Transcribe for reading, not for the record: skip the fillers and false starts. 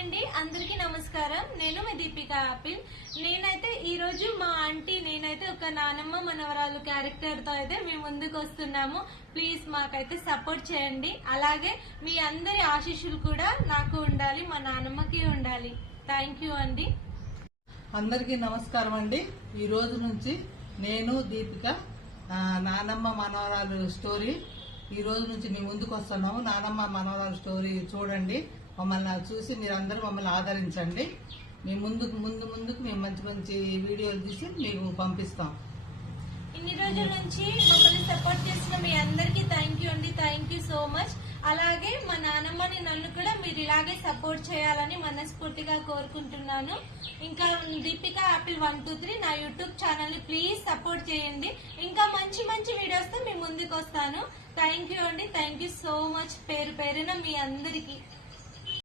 అండి, అందరికీ నమస్కారం. నేను మీ దీపిక ఆపిల్. నేనైతే ఈ రోజు మా ఆంటీ నేనైతే ఒక నానమ్మ మనవరాలు క్యారెక్టర్ తో అయితే మేము ముందుకు వస్తున్నాము. ప్లీజ్ మాకైతే సపోర్ట్ చేయండి. అలాగే మీ అందరి ఆశీస్సులు కూడా నాకు ఉండాలి, మా నానమ్మకి ఉండాలి. థ్యాంక్ యూ అండి. అందరికీ నమస్కారం అండి. ఈ రోజు నుంచి నేను దీపిక నానమ్మ మనవరాలు స్టోరీ ఈ రోజు నుంచి మీ ముందుకు వస్తున్నాము. నానమ్మ మనవరాలు స్టోరీ చూడండి. మమ్మల్ని చూసి మీరందరూ మమ్మల్ని ఆదరించండి. మేము ముందుకు మేము మంచి మంచి వీడియోలు తీసి మీకు పంపిస్తాం. ఇన్ని రోజుల నుంచి మమ్మల్ని సపోర్ట్ చేసిన మీ అందరికీ థ్యాంక్ యూ అండి. Thank you so much. అలాగే మా నానమ్మని నన్ను కూడా మీరు ఇలాగే సపోర్ట్ చేయాలని మనస్ఫూర్తిగా కోరుకుంటున్నాను. ఇంకా దీపిక ఆపిల్ 123 నా యూట్యూబ్ ఛానల్ ని ప్లీజ్ సపోర్ట్ చేయండి. ఇంకా మంచి మంచి వీడియోస్ తో మీ ముందుకు వస్తాను. థ్యాంక్ యూ అండి. Thank you so much. పేరు పేరున మీ అందరికీ